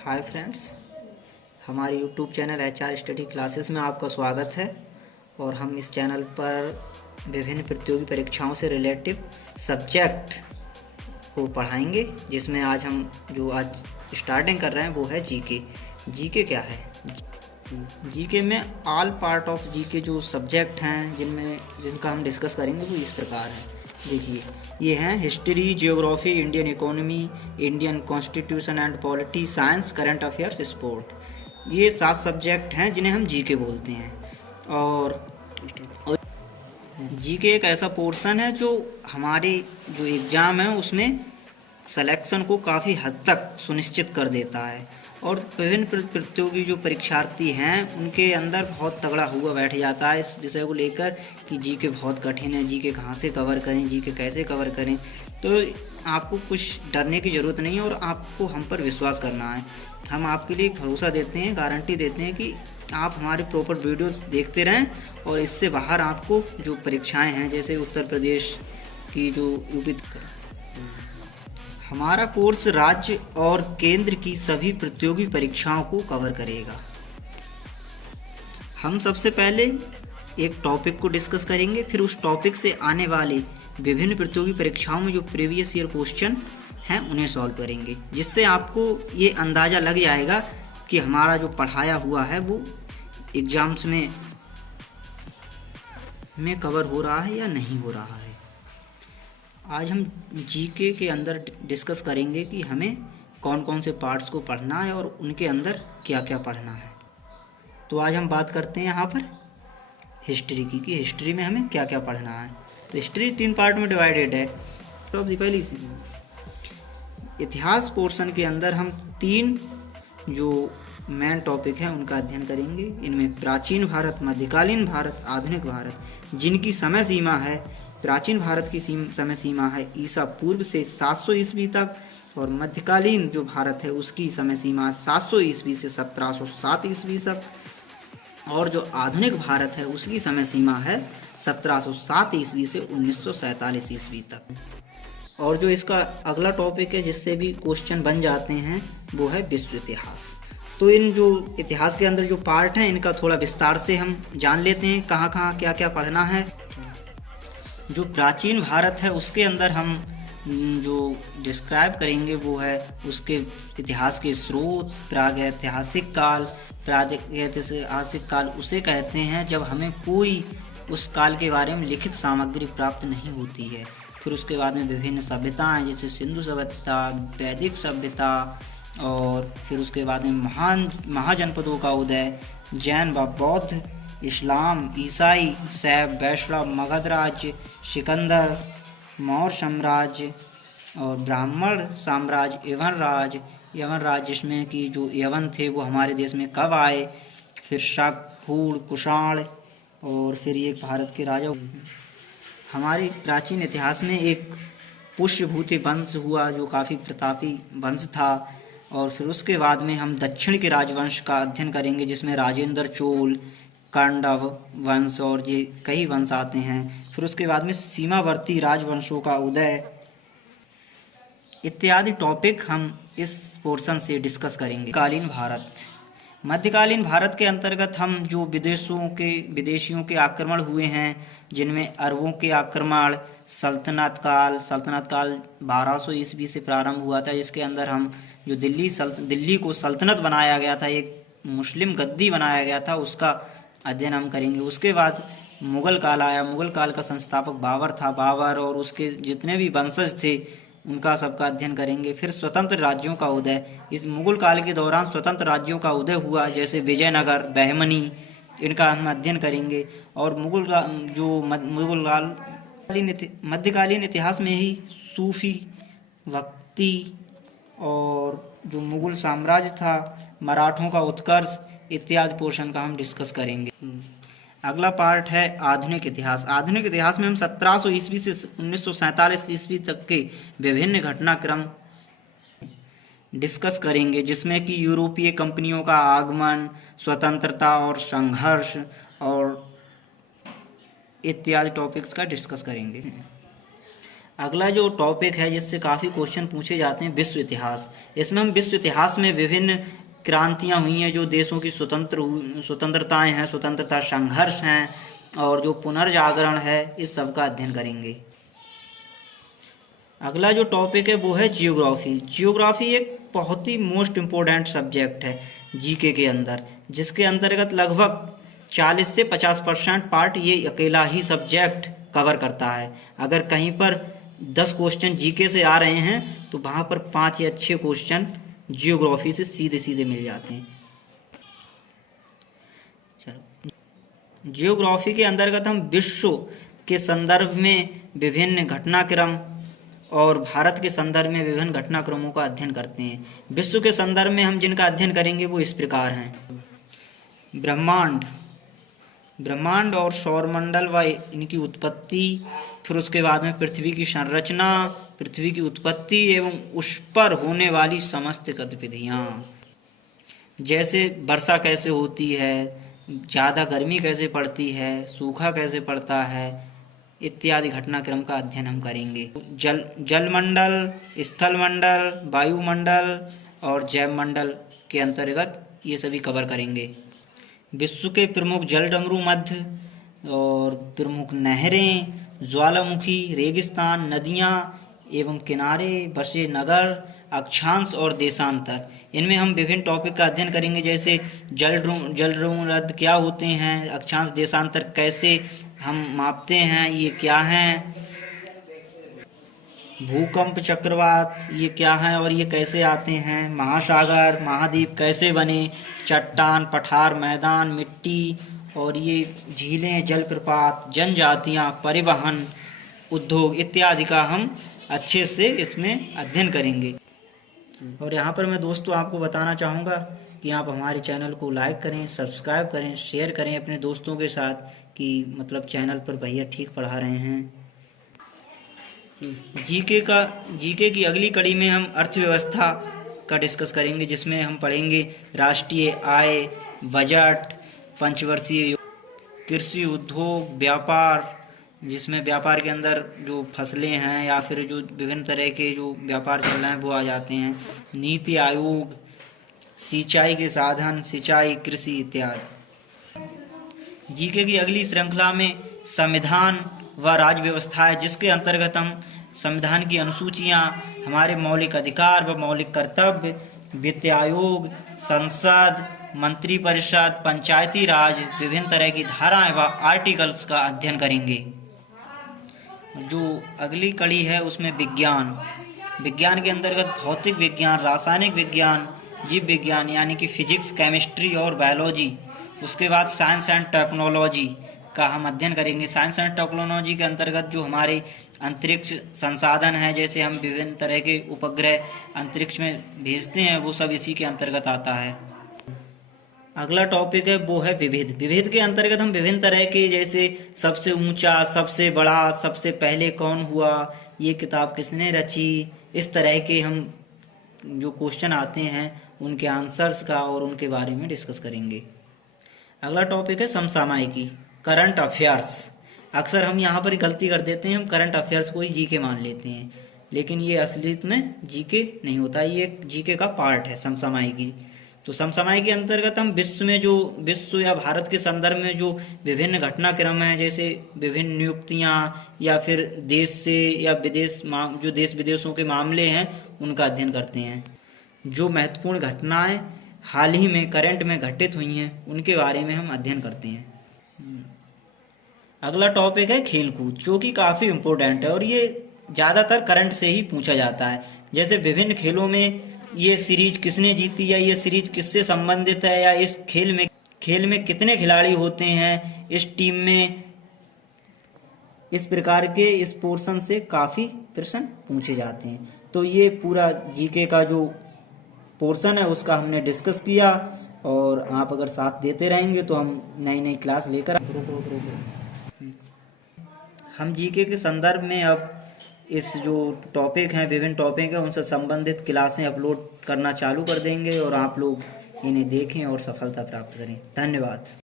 Hi friends, हमारे YouTube channel HR study classes में आपका स्वागत है। और हम इस चैनल पर विभिन्न प्रतियोगी परीक्षाओं से रिलेटिव सब्जेक्ट को पढ़ाएंगे, जिसमें आज स्टार्टिंग कर रहे हैं वो है जीके। जीके क्या है? जीके में ऑल पार्ट ऑफ जीके जो सब्जेक्ट हैं जिनका हम डिस्कस करेंगे वो इस प्रकार है। देखिए, ये हैं history, geography, Indian economy, Indian constitution and polity, science, current affairs, sport. ये 7 सब्जेक्ट हैं जिन्हें हम जीके बोलते हैं। और जीके एक ऐसा पोर्शन है जो हमारे जो एग्ज़ाम है उसमें सिलेक्शन को काफ़ी हद तक सुनिश्चित कर देता है। और विभिन्न प्रतियोगी जो परीक्षार्थी हैं उनके अंदर बहुत तगड़ा हुआ बैठ जाता है इस विषय को लेकर कि जीके बहुत कठिन है, जीके कहाँ से कवर करें, जीके कैसे कवर करें। तो आपको कुछ डरने की ज़रूरत नहीं है और आपको हम पर विश्वास करना है। हम आपके लिए भरोसा देते हैं, गारंटी देते हैं कि आप हमारे प्रॉपर वीडियोस देखते रहें। और इससे बाहर आपको जो परीक्षाएं हैं, जैसे उत्तर प्रदेश की जो यूपी, हमारा कोर्स राज्य और केंद्र की सभी प्रतियोगी परीक्षाओं को कवर करेगा। हम सबसे पहले एक टॉपिक को डिस्कस करेंगे, फिर उस टॉपिक से आने वाले विभिन्न प्रतियोगी परीक्षाओं में जो प्रीवियस ईयर क्वेश्चन हैं उन्हें सॉल्व करेंगे, जिससे आपको ये अंदाज़ा लग जाएगा कि हमारा जो पढ़ाया हुआ है वो एग्जाम्स में कवर हो रहा है या नहीं हो रहा है। आज हम जीके के अंदर डिस्कस करेंगे कि हमें कौन कौन से पार्ट्स को पढ़ना है और उनके अंदर क्या क्या पढ़ना है। तो आज हम बात करते हैं यहाँ पर हिस्ट्री की, कि हिस्ट्री में हमें क्या क्या पढ़ना है। तो हिस्ट्री 3 पार्ट में डिवाइडेड है। तो पहली इतिहास पोर्शन के अंदर हम 3 जो मेन टॉपिक हैं उनका अध्ययन करेंगे। इनमें प्राचीन भारत, मध्यकालीन भारत, आधुनिक भारत, जिनकी समय सीमा है, प्राचीन भारत की समय सीमा है ईसा पूर्व से 700 ईस्वी तक, और मध्यकालीन जो भारत है उसकी समय सीमा 700 ईस्वी से 1707 ईस्वी तक, और जो आधुनिक भारत है उसकी समय सीमा है 1707 ईस्वी से 1947 ईस्वी तक। और जो इसका अगला टॉपिक है जिससे भी क्वेश्चन बन जाते हैं वो है विश्व इतिहास। तो इन जो इतिहास के अंदर जो पार्ट हैं इनका थोड़ा विस्तार से हम जान लेते हैं, कहाँ कहाँ क्या क्या पढ़ना है। जो प्राचीन भारत है उसके अंदर हम जो डिस्क्राइब करेंगे वो है उसके इतिहास के स्रोत। प्रागैतिहासिक काल उसे कहते हैं जब हमें कोई उस काल के बारे में लिखित सामग्री प्राप्त नहीं होती है। फिर उसके बाद में विभिन्न सभ्यताएं जैसे सिंधु सभ्यता, वैदिक सभ्यता, और फिर उसके बाद में महाजनपदों का उदय, जैन व बौद्ध, इस्लाम, ईसाई, शैव, वैष्णव, मगध राज्य, सिकंदर, मौर्य साम्राज्य और ब्राह्मण साम्राज्य, यवन राज्य जिसमें कि जो यवन थे वो हमारे देश में कब आए, फिर शक, हूण, कुषाण, और फिर एक भारत के राजा। हमारे प्राचीन इतिहास में एक पुष्यभूति वंश हुआ जो काफ़ी प्रतापी वंश था। और फिर उसके बाद में हम दक्षिण के राजवंश का अध्ययन करेंगे जिसमें राजेंद्र चोल, पांडव वंश और ये कई वंश आते हैं। फिर उसके बाद में सीमावर्ती राजवंशों का उदय इत्यादि टॉपिक हम इस पोर्शन से डिस्कस करेंगे। मध्यकालीन भारत के अंतर्गत हम जो विदेशियों के आक्रमण हुए हैं, जिनमें अरबों के आक्रमण, सल्तनत काल 1200 ईस्वी से प्रारंभ हुआ था, जिसके अंदर हम जो दिल्ली को सल्तनत बनाया गया था, एक मुस्लिम गद्दी बनाया गया था, उसका अध्ययन हम करेंगे। उसके बाद मुगल काल आया। मुगल काल का संस्थापक बाबर था। बाबर और उसके जितने भी वंशज थे उनका सबका अध्ययन करेंगे। फिर स्वतंत्र राज्यों का उदय, इस मुगल काल के दौरान स्वतंत्र राज्यों का उदय हुआ, जैसे विजयनगर, बहमनी, इनका हम अध्ययन करेंगे। और मध्यकालीन इतिहास में ही सूफी, भक्ति, और जो मुगल साम्राज्य था, मराठों का उत्कर्ष इत्यादि पोर्शन का हम डिस्कस करेंगे। अगला पार्ट है आधुनिक इतिहास। आधुनिक इतिहास में हम 1700 ईस्वी से 1947 ईस्वी तक के विभिन्न घटनाक्रम डिस्कस करेंगे, जिसमें कि यूरोपीय कंपनियों का आगमन, स्वतंत्रता और संघर्ष और इत्यादि टॉपिक्स का डिस्कस करेंगे। अगला जो टॉपिक है जिससे काफ़ी क्वेश्चन पूछे जाते हैं, विश्व इतिहास। इसमें हम विश्व इतिहास में विभिन्न क्रांतियां हुई हैं, जो देशों की स्वतंत्रताएं हैं, स्वतंत्रता संघर्ष हैं और जो पुनर्जागरण है, इस सब का अध्ययन करेंगे। अगला जो टॉपिक है वो है जियोग्राफी। जियोग्राफी एक बहुत ही मोस्ट इम्पोर्टेंट सब्जेक्ट है जीके के अंदर, जिसके अंतर्गत लगभग 40 से 50% पार्ट ये अकेला ही सब्जेक्ट कवर करता है। अगर कहीं पर 10 क्वेश्चन जीके से आ रहे हैं तो वहाँ पर 5 या 6 क्वेश्चन जियोग्राफी से सीधे सीधे मिल जाते हैं। चलो, जियोग्राफी के अंतर्गत हम विश्व के संदर्भ में विभिन्न घटनाक्रम और भारत के संदर्भ में विभिन्न घटनाक्रमों का अध्ययन करते हैं। विश्व के संदर्भ में हम जिनका अध्ययन करेंगे वो इस प्रकार हैं। ब्रह्मांड और सौरमंडल व इनकी उत्पत्ति, फिर उसके बाद में पृथ्वी की संरचना, पृथ्वी की उत्पत्ति एवं उस पर होने वाली समस्त गतिविधियाँ, जैसे वर्षा कैसे होती है, ज़्यादा गर्मी कैसे पड़ती है, सूखा कैसे पड़ता है, इत्यादि घटनाक्रम का अध्ययन हम करेंगे। जलमंडल, स्थलमंडल, वायुमंडल और जैवमंडल के अंतर्गत ये सभी कवर करेंगे। विश्व के प्रमुख जलडमरू मध्य और प्रमुख नहरें, ज्वालामुखी, रेगिस्तान, नदियाँ एवं किनारे बसे नगर, अक्षांश और देशांतर, इनमें हम विभिन्न टॉपिक का अध्ययन करेंगे, जैसे जलडमरू मध्य क्या होते हैं, अक्षांश देशांतर कैसे हम मापते हैं, ये क्या हैं, भूकंप चक्रवात ये क्या है और ये कैसे आते हैं, महासागर महाद्वीप कैसे बने, चट्टान, पठार, मैदान, मिट्टी और ये झीलें, जलप्रपात, जनजातियाँ, परिवहन, उद्योग इत्यादि का हम अच्छे से इसमें अध्ययन करेंगे। और यहाँ पर मैं दोस्तों आपको बताना चाहूँगा कि आप हमारे चैनल को लाइक करें, सब्सक्राइब करें, शेयर करें अपने दोस्तों के साथ, कि मतलब चैनल पर भैया ठीक पढ़ा रहे हैं। जीके की अगली कड़ी में हम अर्थव्यवस्था का डिस्कस करेंगे, जिसमें हम पढ़ेंगे राष्ट्रीय आय, बजट, पंचवर्षीय कृषि, उद्योग, व्यापार, जिसमें व्यापार के अंदर जो फसलें हैं या फिर जो विभिन्न तरह के जो व्यापार चल रहे हैं वो आ जाते हैं, नीति आयोग, सिंचाई के साधन, सिंचाई, कृषि इत्यादि। जीके की अगली श्रृंखला में संविधान व राज्य व्यवस्था है, जिसके अंतर्गत हम संविधान की अनुसूचियाँ, हमारे मौलिक अधिकार व मौलिक कर्तव्य, वित्त आयोग, संसद, मंत्रिपरिषद, पंचायती राज, विभिन्न तरह की धाराएं व आर्टिकल्स का अध्ययन करेंगे। जो अगली कड़ी है उसमें विज्ञान के अंतर्गत भौतिक विज्ञान, रासायनिक विज्ञान, जीव विज्ञान यानी कि फिजिक्स, केमिस्ट्री और बायोलॉजी, उसके बाद साइंस एंड टेक्नोलॉजी का हम अध्ययन करेंगे। साइंस एंड टेक्नोलॉजी के अंतर्गत जो हमारे अंतरिक्ष संसाधन हैं, जैसे हम विभिन्न तरह के उपग्रह अंतरिक्ष में भेजते हैं, वो सब इसी के अंतर्गत आता है। अगला टॉपिक है वो है विविध के अंतर्गत हम विभिन्न तरह के, जैसे सबसे ऊंचा, सबसे बड़ा, सबसे पहले कौन हुआ, ये किताब किसने रची, इस तरह के हम जो क्वेश्चन आते हैं उनके आंसर्स का और उनके बारे में डिस्कस करेंगे। अगला टॉपिक है समसामयिकी, करंट अफेयर्स। अक्सर हम यहाँ पर गलती कर देते हैं, हम करंट अफेयर्स को ही जीके मान लेते हैं, लेकिन ये असलियत में जीके नहीं होता, ये जीके का पार्ट है समसामयिकी। तो समसामयिक के अंतर्गत हम विश्व या भारत के संदर्भ में जो विभिन्न घटनाक्रम हैं, जैसे विभिन्न नियुक्तियां या फिर देश से या जो देश विदेशों के मामले हैं उनका अध्ययन करते हैं। जो महत्वपूर्ण घटनाएं हाल ही में करंट में घटित हुई हैं उनके बारे में हम अध्ययन करते हैं। अगला टॉपिक है खेलकूद, जो कि काफ़ी इम्पोर्टेंट है और ये ज़्यादातर करंट से ही पूछा जाता है। जैसे विभिन्न खेलों में ये सीरीज किसने जीती, या ये सीरीज किससे संबंधित है, या इस खेल में कितने खिलाड़ी होते हैं इस टीम में, इस प्रकार के इस पोर्शन से काफ़ी प्रश्न पूछे जाते हैं। तो ये पूरा जीके का जो पोर्शन है उसका हमने डिस्कस किया, और आप अगर साथ देते रहेंगे तो हम नई क्लास लेकर हम जीके के संदर्भ में अब इस जो टॉपिक हैं, विभिन्न टॉपिक हैं, उनसे संबंधित क्लासें अपलोड करना चालू कर देंगे और आप लोग इन्हें देखें और सफलता प्राप्त करें। धन्यवाद।